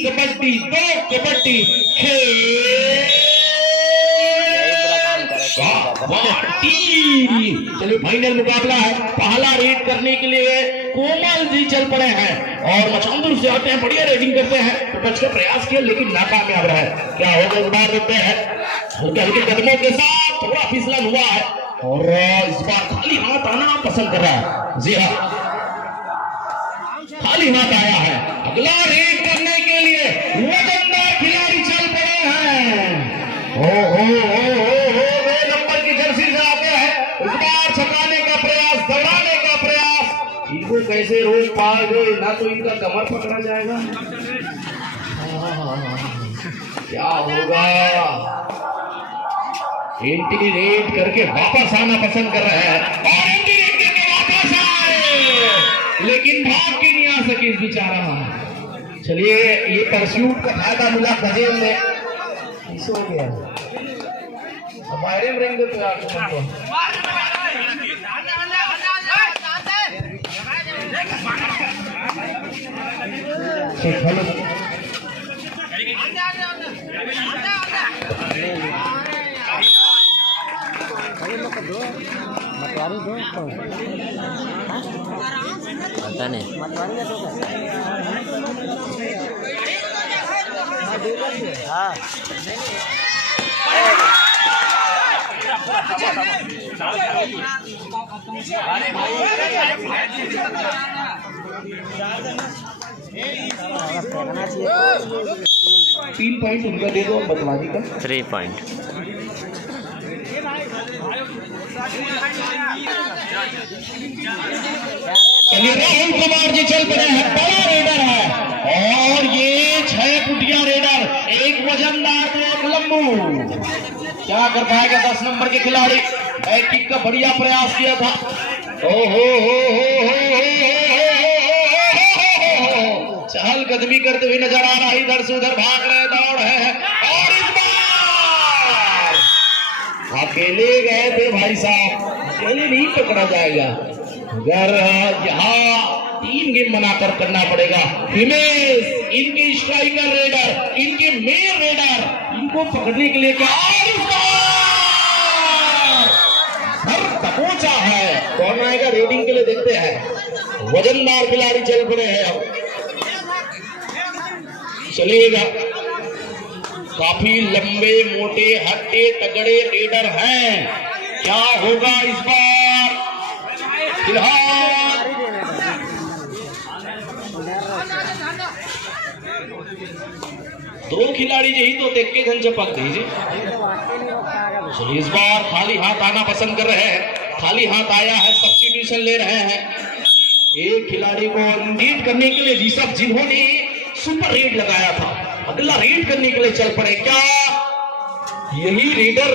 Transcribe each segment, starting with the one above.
कबड्डी 2 कबड्डी चलिए फाइनल मुकाबला है। पहला रेड करने के लिए कोमल जी चल पड़े हैं और मचंदुर से आते हैं, बढ़िया रेडिंग करते हैं। तो बच का प्रयास किया लेकिन नाकामयाब रहा है। क्या होगा इस बार देखते हैं। हल्के हल्के कदमों के साथ थोड़ा फिसलन हुआ है और इस बार खाली हाथ आना पसंद कर रहा है। जी हाँ, खाली हाथ आया है। अगला रेड करने के लिए वजनदार खिलाड़ी चल पड़े हैं। हो नंबर की जर्सी से आते हैं। इस बार छकाने का प्रयास, दौड़ाने का प्रयास। इनको कैसे रोक पाओगे? ना तो इनका कमर पकड़ा जाएगा, क्या होगा? एंटी रेड करके वापस आना पसंद कर रहे हैं और एंटी रेड करके वापस आए, लेकिन भाग के नहीं आ सके इस बेचारा। चलिए, ये परस्यूट का फायदा मिला गजेल में। कैसे हो गया? हमारे रहेंगे तो यार पता नहीं हाँ 3 पॉइंट उनका दे दो बतलाजी का 3 पॉइंट। राहुल कुमार जी चल पड़े हैं। बड़ा रेडर है और ये 6 फुटिया रेडर, एक वजनदार तो एक लंबू। क्या कर पाएगा 10 नंबर के खिलाड़ी? बैक किक का बढ़िया प्रयास किया था। चहल कदमी करते हुए नजर आ रहा है। इधर से उधर भाग रहे, दौड़ रहे हैं और इस बार अकेले गए थे भाई साहब। अकेले नहीं पकड़ा जाएगा, अगर यहाँ 3 गेम बनाकर करना पड़ेगा। हिमेश इनके स्ट्राइकर रेडर, इनके मेन रेडर, इनको पकड़ने के लिए क्या दबोचा है। कौन आएगा रेडिंग के लिए देखते हैं। वजनदार खिलाड़ी चल पड़े हैं। अब चलिएगा, काफी लंबे मोटे हट्टे तगड़े रेडर हैं। क्या होगा इस बार? फिलहाल दो खिलाड़ी यही तो देख के घन चपक दीजिए। चलिए, इस बार खाली हाथ आना पसंद कर रहे हैं। खाली हाथ आया है, सब्स्टिट्यूशन ले रहे हैं। एक खिलाड़ी को रीड करने के लिए ऋषभ, जिन्होंने सुपर रेड लगाया था, अगला रेड करने के लिए चल पड़े। क्या यही रेडर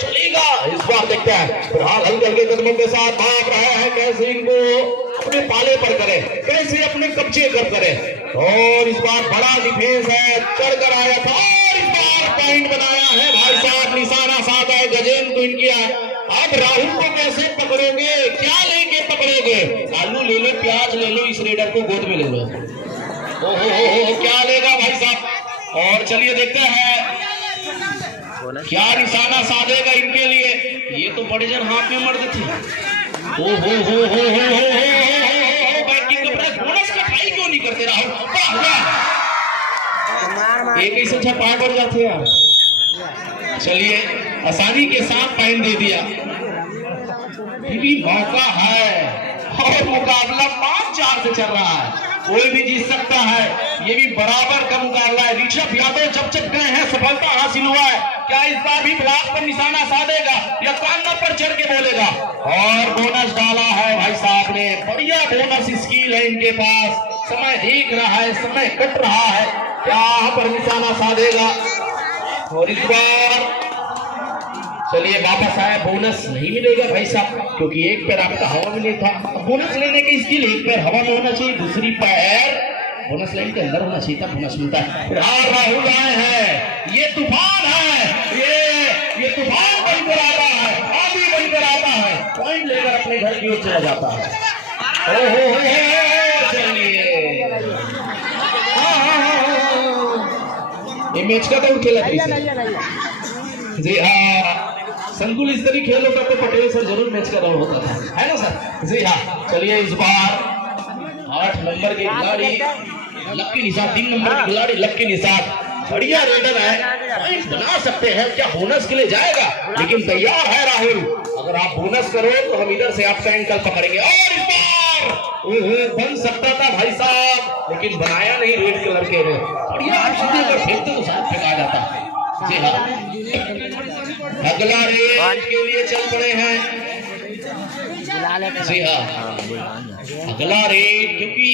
चलेगा? इस बार देखते हैं। फिलहाल हल्के हल्के कदमों के साथ भाग रहे हैं। कैसे इनको अपने पाले पर करें, कैसे अपने कब्जे कर करें। और इस बार बड़ा डिफेंस है, चढ़कर आया था और इस बार पॉइंट बनाया है भाई साहब। निशाना साधा है, गजेंद्र को इनकी। अब राहुल को कैसे पकड़ोगे? क्या लेके पकड़ोगे? आलू ले लो, प्याज ले लो, इस रेडर को गोद में ले लो। ओहो, क्या लेगा भाई साहब? और चलिए देखते हैं क्या निशाना साधेगा इनके लिए। ये तो बड़े जन हाथ में मर्द थे। बोनस का ट्राई क्यों नहीं करते राहुल? एक ही से छह बढ़ जाते यार। चलिए, आसानी के साथ पॉइंट दे दिया। भी मौका है और मुकाबला 5-4 से चल रहा है। कोई भी जीत सकता है, ये भी बराबर का मुकाबला है। ऋषभ यादव जब गए हैं, सफलता हासिल हुआ है। क्या इस बार भी ब्लॉक पर निशाना साधेगा या कान्ना पर चढ़ के बोलेगा? और बोनस डाला है भाई साहब ने, बढ़िया बोनस स्किल है इनके पास। समय देख रहा है, समय कट रहा है। क्या यहाँ पर निशाना साधेगा? और इस बार चलिए वापस आया। बोनस नहीं मिलेगा भाई साहब, क्योंकि एक पैर आपका हवा में नहीं था। बोनस लेने की स्किल एक पैर हवा में होना चाहिए, दूसरी पैर बोनस लाइन के अंदर होना चाहिए, तब बोनस मिलता है। राहुल आए हैं, ये तूफान है, ये तूफान बनकर आता है, आंधी बनकर आता है, पॉइंट लेकर अपने घर की ओर चला जाता है। मैच का दौड़ खेला जी हाँ, संकुल स्तरीय खेल होता तो पटेल सर जरूर मैच का दौड़ होता था, है ना सर? जी हाँ। चलिए इस बार 8 नंबर के खिलाड़ी लक्की निषाद, 3 नंबर के खिलाड़ी लक्की निषाद, बढ़िया रेडर है, पॉइंट बना सकते हैं। क्या बोनस के लिए जाएगा? लेकिन तैयार है राहुल, अगर आप बोनस करो तो हम इधर से आपका एंकल पकड़ेंगे। और इस बार बन सकता था भाई साहब, लेकिन बनाया नहीं रेड कलर के में। बढ़िया आप सीधे अगर फेंकते तो शायद फेंका जाता। जी हाँ, अगला रेड के लिए चल पड़े हैं। जी हाँ, अगला रेड क्योंकि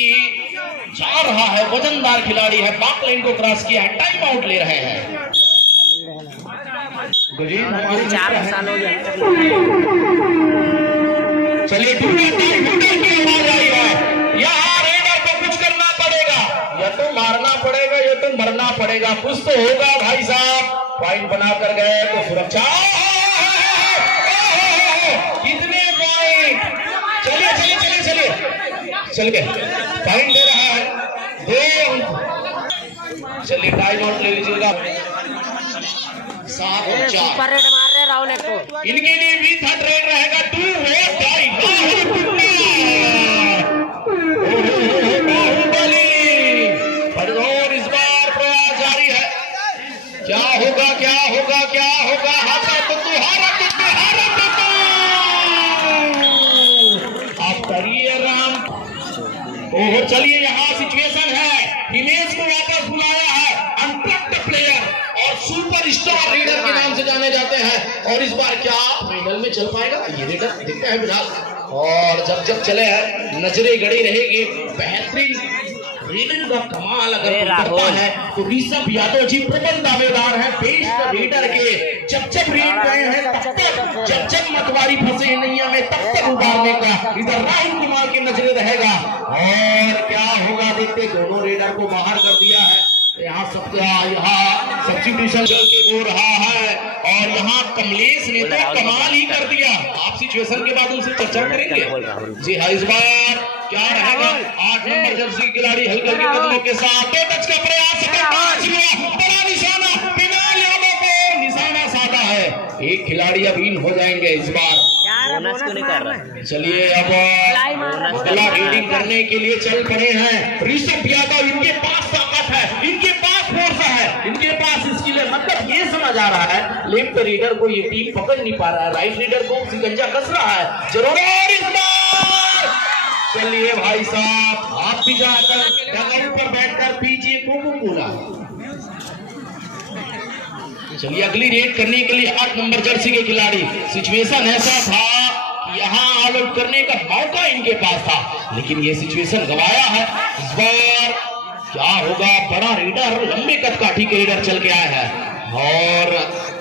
जा रहा है, वजनदार खिलाड़ी है, बाक लाइन को क्रॉस किया है, टाइम आउट ले रहे हैं। 4 साल हो गए। चलिए की आवाज आई है, यहाँ रेडर को कुछ करना पड़ेगा, या तो मारना पड़ेगा या तो मरना पड़ेगा, कुछ तो होगा भाई साहब। पॉइंट बना कर गए तो सुरक्षा, कितने पॉइंट? चलिए चलिए चलिए चलिए चल गए, पॉइंट दे रहा है 2। चलिए टाइम आउट ले लीजिएगा। 7 और 4 सुपर रेड मार रहे राहुल एक को। इनके लिए भी थर्ड रेड रहेगा। 2 और 5 बाहुबली पर इस बार प्रयास जारी है। क्या होगा क्या होगा क्या होगा? हारा तो तू, हारा तो तू, हारा तो तू। आप करिए राम। ओह चलिए, यहाँ सिचुएशन है, हिमेश को वापस बुलाया है, अनप्लग्ड प्लेयर और सुपरस्टार रेडर के नाम से जाने जाते हैं। और इस बार क्या फाइनल में चल पाएगा ये रेडर? देखते हैं फिलहाल। और जब चले हैं, नजरें गड़ी रहेगी। बेहतरीन रेडर का कमाल अगर करता है तो ऋषभ यादव जी प्रबल दावेदार है बेस्ट रेडर के। जब रेड गए हैं तब तक, जब मतवारी फंसे नैया में तब तक उबारने का इधर राहुल कुमार की नजरें रहेगा। और क्या होगा देखते, दोनों रेडर को बाहर कर दिया है। यहाँ सब्स्टिट्यूशन चल के हो रहा है और यहाँ कमलेश ने तो कमाल ही कर दिया। आप सिचुएशन के बाद उनसे चर्चा करेंगे। जी हाँ, इस बार क्या रहेगा? 8 नंबर जर्सी खिलाड़ी हल्के हल्के कदमों के साथ 2 टच का प्रयास, बड़ा निशाना, बिलाल यादव को निशाना साधा है। एक खिलाड़ी अब इन हो जाएंगे इस बार। बोनस क्यों नहीं कर रहा? चलिए अब अगला रीडिंग करने के लिए चल पड़े हैं। ऋषभ यादव, इनके पास ताकत है, इनके पास फोर्स है, इनके पास स्किल है। मतलब ये समझ आ रहा है लेफ्ट रीडर को ये टीम पकड़ नहीं पा रहा है, राइट रीडर को शिकंजा कस रहा है। जरूर इस बार चलिए भाई साहब, आप भी जाकर डगआउट पर बैठकर पीजिए कोका-कोला। चलिए अगली रेड करने के लिए 8 नंबर जर्सी के खिलाड़ी। सिचुएशन ऐसा था कि यहाँ ऑल आउट करने का मौका इनके पास था, लेकिन ये सिचुएशन गवाया है। इस बार क्या होगा? बड़ा रेडर, लंबे कद काठी के रेडर चल के आए हैं और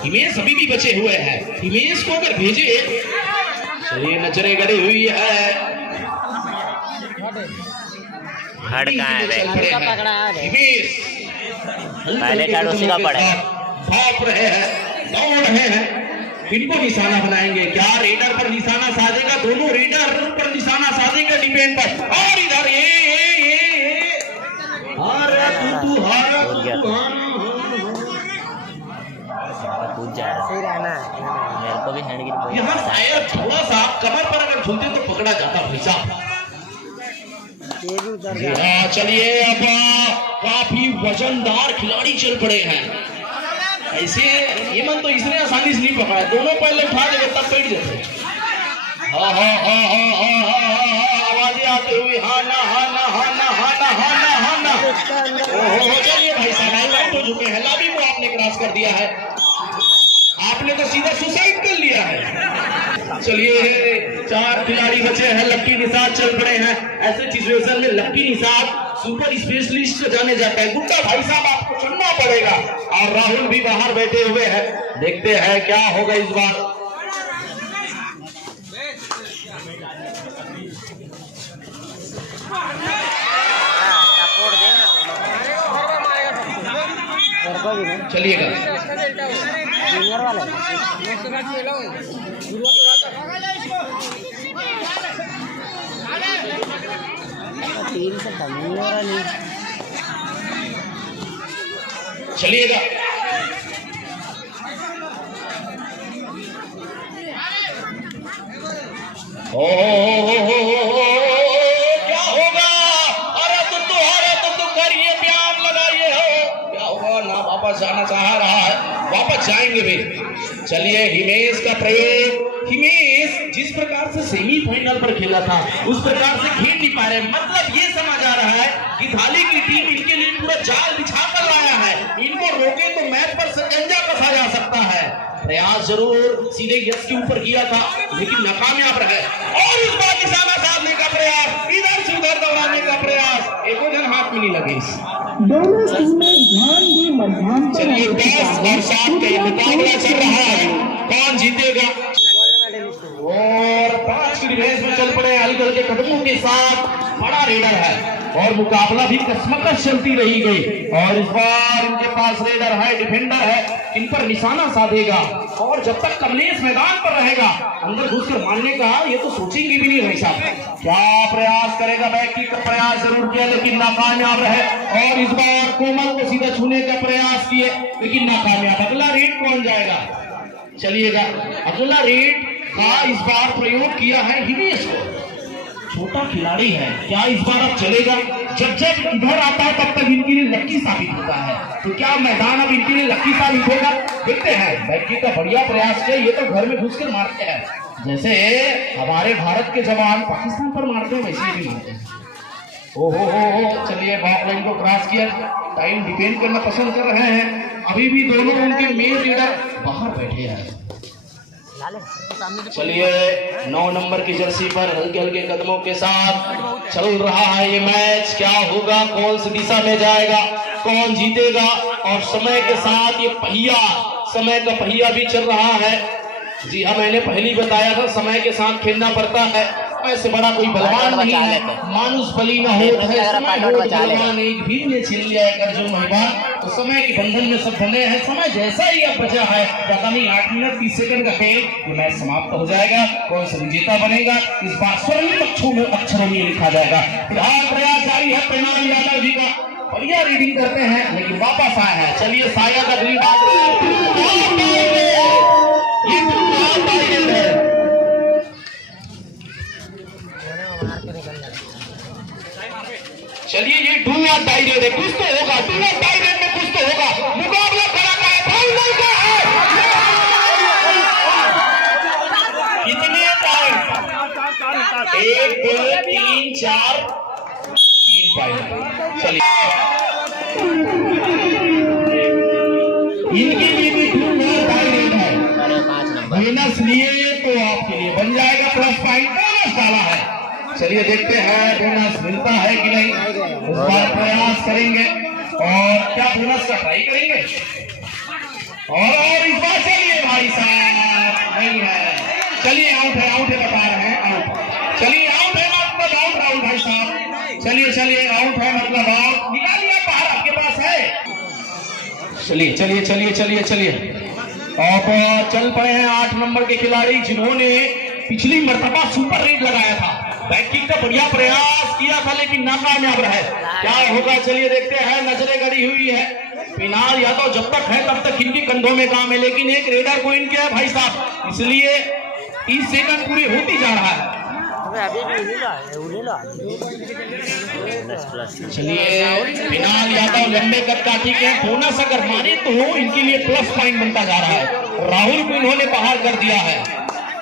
हिमेश अभी भी बचे हुए हैं। हिमेश को अगर भेजे, चलिए नजरें गड़ी हुई है। हिमेश पहले कार्ड उसी का पड़ेगा। भाग रहे हैं, दौड़ रहे हैं, इनको निशाना बनाएंगे। क्या रेडर पर निशाना साधेगा? दोनों रेडर पर निशाना साधेगा डिपेंड पर। और इधर ये कूद जा रहा है। मेरे को भी हैंड गिर। यहाँ शायद थोड़ा सा कमर पर अगर झूलते तो पकड़ा जाता भाई साहब। चलिए अब काफी वजनदार खिलाड़ी चल पड़े हैं। ऐसे हेमंत तो इसने आसानी से नहीं पकड़ा, दोनों पहले उठा देगा तब बैठ जाते। आवाजें आते हुए हाँ ना हाँ ना हाँ ना हाँ ना हाँ ना हाँ ना। चलिए भाई साहब आउट हो चुके हैं। लाभी को आपने क्रॉस कर दिया है, आपने तो सीधा सुसाइड कर लिया है। चलिए 4 खिलाड़ी बचे हैं। लक्की निषाद चल पड़े हैं। ऐसे सिचुएशन में लक्की निषाद सुपर स्पेशलिस्ट जाने जाता है। गुड्डा भाई साहब आपको चुनना पड़ेगा और राहुल भी बाहर बैठे हुए हैं। देखते हैं क्या होगा इस बार। चलिएगा जूनियर वाले 3 से कम नहीं हो रहा। नहीं चलिएगा। ओ क्या होगा? अरे तो करिए, प्यार लगाइए हो, क्या होगा? ना वापस जाना चाह रहा है, वापस जाएंगे भी। चलिए हिमेश का प्रयोग। हिमेश जिस प्रकार से सेमीफाइनल पर खेला था उस प्रकार से खेल नहीं पा रहे, मतलब ये समझ आ रहा है कि थाली की टीम इनके लिए पूरा जाल बिछा कर लाया है, इनको रोके तो मैच पर शिकंजा कसा जा सकता है। प्रयास जरूर सीधे यश के ऊपर किया था लेकिन नाकामयाब रहे, और इस बार निशाना साधने का प्रयास, इधर से उधर दौड़ाने का प्रयास, एको जन हाथ में नहीं लगे। चलिए 10 और 7 का मुकाबला चल रहा है, कौन जीतेगा? और 5 की डिफेंस में चल पड़े अलीगढ़ के कदमों के साथ, बड़ा रेडर है और मुकाबला भी कसमकस चलती रही गई। और इस बार इनके पास रेडर है, डिफेंडर है, इन पर निशाना साधेगा और जब तक कमलेश मैदान पर रहेगा अंदर घुसकर मारने का ये तो सोचेंगे भी नहीं भाई साहब। क्या प्रयास करेगा? बैकी का प्रयास जरूर किया लेकिन नाकामयाब रहे, और इस बार कोमल को सीधा छूने का प्रयास किए लेकिन नाकामयाब। अगला रेड कौन जाएगा? चलिएगा अगला रेड का इस बार प्रयोग किया है हिमेश को, छोटा खिलाड़ी है, क्या इस बार अब चलेगा? जब जब इधर आता है तब तक इनके लिए लक्की साबित होता है, तो क्या मैदान अब इनके लिए लक्की साबित होगा? देखते हैं। बैकी का बढ़िया प्रयास है, ये तो घर में घुसकर मारते हैं, जैसे हमारे भारत के जवान पाकिस्तान पर मारते हैं वैसे भी मारते हैं। ओहो चलिए बैक लाइन को क्रॉस किया, टाइम डिपेंड करना पसंद कर रहे हैं, अभी भी दोनों उनके मेन लीडर बाहर बैठे हैं। चलिए 9 नंबर की जर्सी पर हल्के हल्के कदमों के साथ चल रहा है ये मैच, क्या होगा? कौन सी दिशा में जाएगा? कौन जीतेगा? और समय के साथ ये पहिया, समय का पहिया भी चल रहा है। जी हाँ, मैंने पहले ही बताया था समय के साथ खेलना पड़ता है, ऐसे बड़ा कोई बलवान नहीं है, मानुष बली न हो, बलवान एक भीड़ ने छीन लिया है अर्जुन महिबान, तो समय के बंधन में सब बने हैं। समय जैसा ही अब बचा है, पता नहीं 8 मिनट 30 सेकंड का खेल, ये मैच समाप्त हो जाएगा। कौन सा विजेता बनेगा इस बार स्वर्णिम अक्षरों में लिखा जाएगा। फिलहाल प्रयास जारी है प्रेमानंद यादव जी का, बढ़िया रीडिंग करते हैं लेकिन वापस आए हैं। चलिए शायद अगली बात चलिए ये डू और डाई रेड है, कुछ तो होगा, डू और डाई रेड में कुछ तो होगा। मुकाबला खड़ा का है, फाइनल का है। कितने पॉइंट? 1 2 3 4 3 पॉइंट। चलिए इनके लिए भी डू और डाई रेड है, बोनस लिए तो आपके लिए बन जाएगा प्लस पॉइंट, बोनस डाला है। चलिए देखते हैं बोनस मिलता है कि नहीं, इस बार प्रयास करेंगे और क्या बोनस का ट्राई करेंगे। और इस बार चलिए भाई साहब नहीं है, चलिए आउट है बता रहे हैं, आउट। चलिए आउट है मतलब आउट, राहुल भाई साहब, चलिए आउट है मतलब आउट, निकालिए बाहर, आपके पास है। चलिए अब चल पड़े हैं 8 नंबर के खिलाड़ी जिन्होंने पिछली मर्तबा सुपर रेड लगाया था, बैकिंग का बढ़िया प्रयास किया था लेकिन नाकामयाब रहे। क्या होगा? चलिए देखते हैं, नजरें गड़ी हुई है। फिनाल यादव जब तक है तब तक इनके कंधों में काम है, लेकिन एक रेडर को इनके है भाई साहब, इसलिए 30 सेकंड पूरे होती जा रहा है। चलिए फिनाल यादव लंबे कद का ठीक है, बोनस अगर माने तो इनके लिए प्लस पॉइंट बनता जा रहा है। राहुल को इन्होंने बाहर कर दिया है।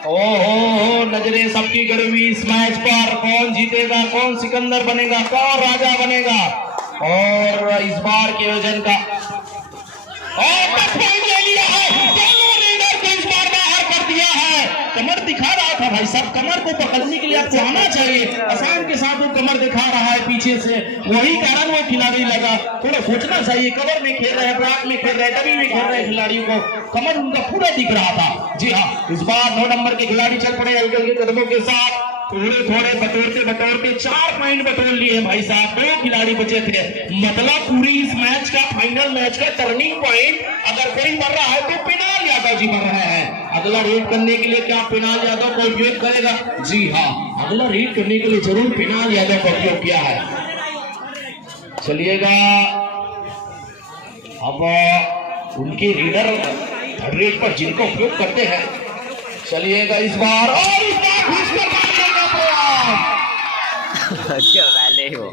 ओहो नजरें सबकी गड़ी हुई इस मैच पर, कौन जीतेगा, कौन सिकंदर बनेगा, कौन राजा बनेगा। और इस बार के आयोजन का और ले लिया है, दोनों रेडर को इस बार बाहर कर दिया है। कमर दिखा रहा था भाई साहब, कमर को पकड़ने के लिए आपको आना चाहिए, आसान के साथ वो कमर दिखा रहा है पीछे से, वही कारण वो खिलाड़ी लगा। थोड़ा सोचना चाहिए, कमर में खेल रहे हैं, ब्राक में खेल रहे हैं, डमी में खेल रहे हैं, खिलाड़ियों को कमर उनका पूरा दिख रहा था। जी हाँ, इस बार 9 नंबर के खिलाड़ी चल पड़े हल्के के कदमों के साथ, थोड़े बटोरते 4 पॉइंट बटोर लिए भाई साहब, 2 खिलाड़ी बचे थे। मतलब पूरी इस मैच का, फाइनल मैच का टर्निंग पॉइंट अगर कोई बन रहा है तो पिनाल यादव जी बन रहे हैं। अगला रेड करने के लिए क्या पिनाल यादव का उपयोग करेगा? जी हाँ, अगला रेड करने के लिए जरूर पिनाल यादव का उपयोग किया है। चलिएगा अब उनके रीडर थर्ड रेड पर जिनका उपयोग करते हैं, चलिएगा इस बार, और इस बार पहले ही वो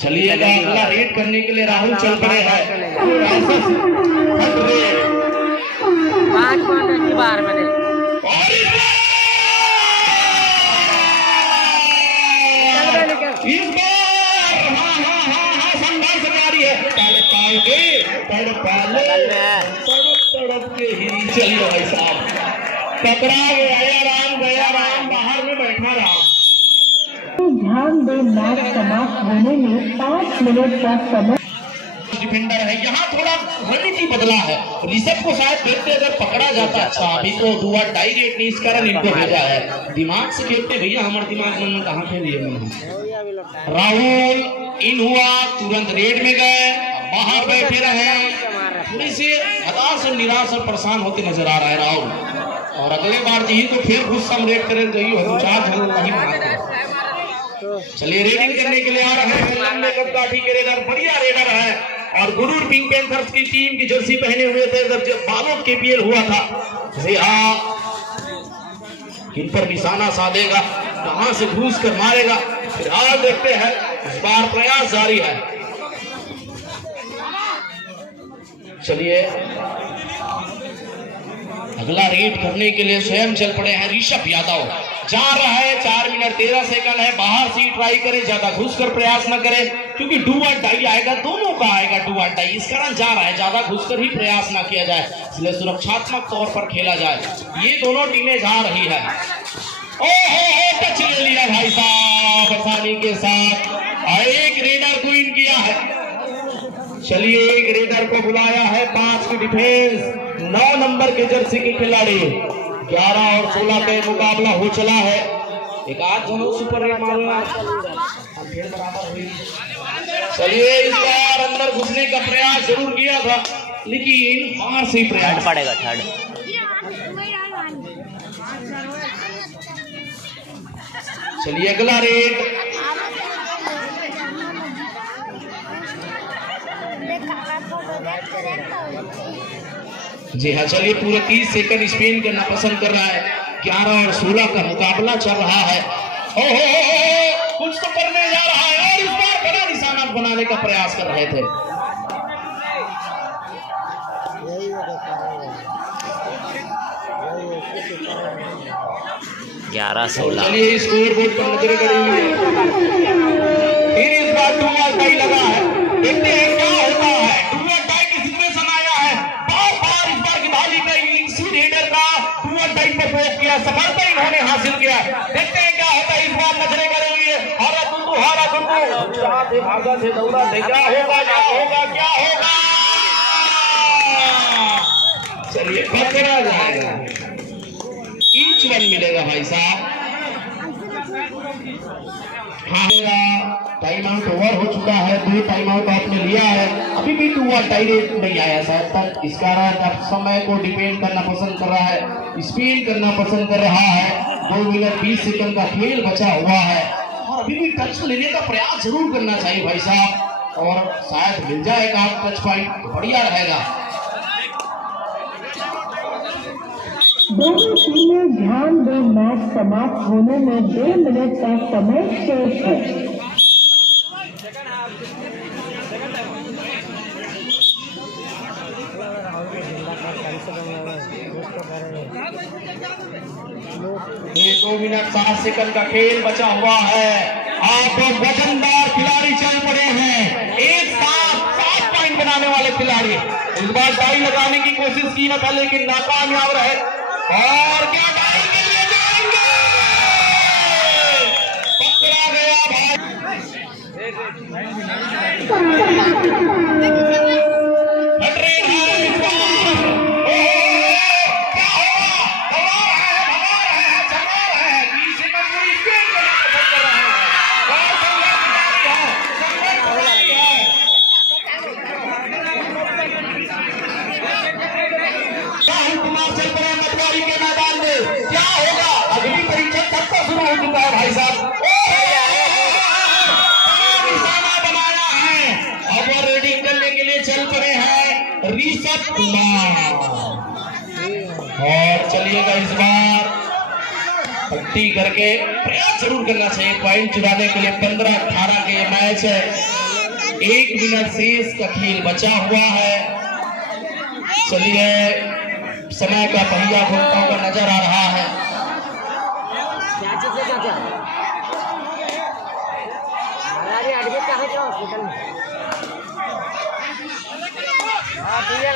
चलिए अगला रेड करने के लिए राहुल चल पड़े हैं। 5 पॉइंट की बार में इस बार हाँ संघर्ष जारी है। तड़प के ही चलिए भाई साहब, टकरा गया राम बाहर में बैठा रहा। ध्यान दे, मैच समाप्त होने में 5 मिनट का समय। डिफेंडर है यहाँ, थोड़ा रणनीति बदला है। ऋषभ को शायद देखते अगर पकड़ा जाता अच्छा, अभी तो दुआ डायरेक्ट नहीं, इस कारण इनको भेजा है। दिमाग से खेलते भैया, हमारे दिमाग में कहाँ खेलिए मैंने। राहुल इन हुआ, तुरंत रेड में गए, बाहर बैठे रहे। थोड़ी सी हताश और निराश और परेशान होते नजर आ रहा है राहुल। और अगले बार चाहिए तो फिर गुस्सा रेड करें, तो ये 4 झल नहीं मारते। चलिए रेडिंग करने के लिए आ रहे हैं काठी के रेडर, बढ़िया रेडर है। और गुरूर पिंक पैंथर्स की टीम की जर्सी पहने हुए थे जब बालोद केपीएल हुआ था। जी हाँ, इन पर निशाना साधेगा, कहां से घूस कर मारेगा, फिर आज देखते हैं। इस बार प्रयास जारी है। चलिए अगला रेड करने के लिए स्वयं चल पड़े हैं ऋषभ यादव। जा रहा है, 4 मिनट 13 सेकंड है। बाहर से ट्राई करे, ज्यादा घुस कर प्रयास न करे, क्योंकि डू और डाई आएगा, दोनों का आएगा डू और डाई। इस कारण जा रहा है, ज्यादा घुस कर ही प्रयास ना किया जाए, इसलिए सुरक्षात्मक तौर पर खेला जाए। ये दोनों टीमें जा रही है। ओहो, टच ले लिया भाई साहब आसानी के साथ। एक रेडर को इन किया है। चलिए एक रेडर को बुलाया है। 5 की डिफेंस, 9 नंबर के जर्सी के खिलाड़ी। 11 और 16 का मुकाबला हो चला है। एक आध दोनों सुपर रेड मारूंगा। चलिए इस बार अंदर घुसने का प्रयास जरूर किया था, लेकिन बाहर से प्रयास पड़ेगा। थर्ड चलिए अगला रेड। जी हाँ, चलिए पूरे 30 सेकंड स्पेन करना पसंद कर रहा है। 11 और 16 का मुकाबला चल रहा है। ओहो, कुछ तो करने जा रहा है और इस बार बड़ा निशाना बनाने का प्रयास कर रहे थे। 11-16। चलिए स्कोर बोर्ड पर नजरें गड़ी हुई है। फिर इस बार डू और डाई लगा है, देखते हैं क्या होता है। डू और डाई की सिचुएशन आया है। बार इस बार की धाली में इसी रेडर का डू और डाई पर प्रयोग किया, सफलता इन्हों't हासिल किया। देखते हैं क्या होता है। इस बार नजरें गड़ी हुई है। हारा दुंदू भागा थे दौड़ा थे, क्या होगा। चलिए पकड़ा जाएगा, ईच वन मिलेगा भाई साहब। हाँ, टाइम आउट ओवर हो चुका है। 2 टाइम आउट आपने लिया है, अभी भी 2 और टाई रेट नहीं आया शायद तक। इस कारण अब समय को डिपेंड करना पसंद कर रहा है, स्पेन करना पसंद कर रहा है। 2 मिनट 20 सेकंड का खेल बचा हुआ है और अभी भी टच लेने का प्रयास जरूर करना चाहिए भाई साहब, और शायद मिल जाएगा टच पॉइंट तो बढ़िया रहेगा। दोनों टीमें ध्यान दें, मैच समाप्त होने में 2 मिनट का समय शेष है। ये 2 मिनट 7 सेकंड का खेल बचा हुआ है। आप वजनदार खिलाड़ी चल पड़े हैं, एक साथ 7 पॉइंट बनाने वाले खिलाड़ी। इस बार डाई लगाने की कोशिश की न था, लेकिन नाकामयाब रहे। और क्या डाई के लिए जाएंगे, पकड़ा गया भाई। भाई साहब निशाना बनाया है। अब रेडिंग करने के लिए चल पड़े हैं ऋषभ कुमार। और चलिएगा इस बार पट्टी करके प्रयास जरूर करना चाहिए पॉइंट चुराने के लिए। 15-18 के ये मैच है, 1 मिनट शेष का खेल बचा हुआ है। चलिए समय का पहिया घूमता हुआ नजर आ रहा है।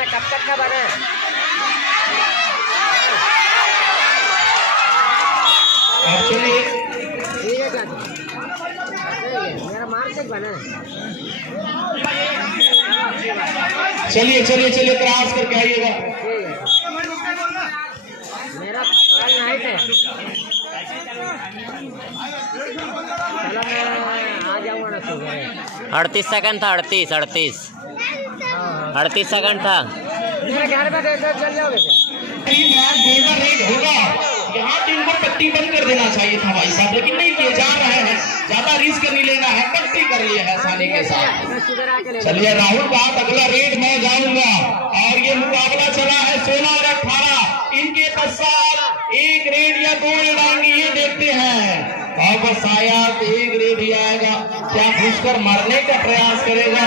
कब तक का बना चलिए मेरा मार्केट बना चलिए चलिए चलिए प्रयास करके आइएगा। मेरा कल नाइट है। चलो मैं आ जाऊंगा ना सुबह। 38 सेकंड था, 38 सेकंड था। मेरे घर पे चल जाओगे रेड होगा, यहाँ टीम को पट्टी बंद कर देना चाहिए था भाई साहब, लेकिन नहीं किए जा रहे हैं। ज्यादा रिस्क नहीं लेना है, पट्टी कर लिए है आसानी के साथ। चलिए राहुल बात अगला रेड में जाऊंगा और ये मुकाबला चला है 16 और 18। इनके पश्चात 1 रेड या 2 रेड आएंगे, ये देखते हैं। और बस शायद 1 रेड ही आएगा। क्या घुसकर मारने का प्रयास करेगा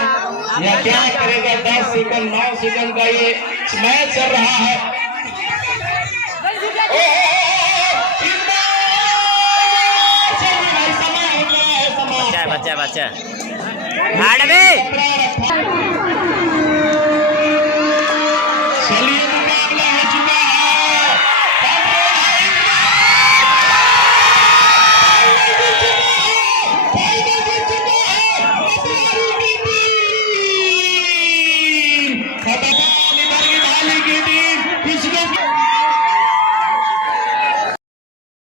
या क्या करेगा? 10 सेकंड 9 सेकंड का ये मैच चल रहा है। बच्चा हाड़ में चलिए मुकाबला हो चुका है।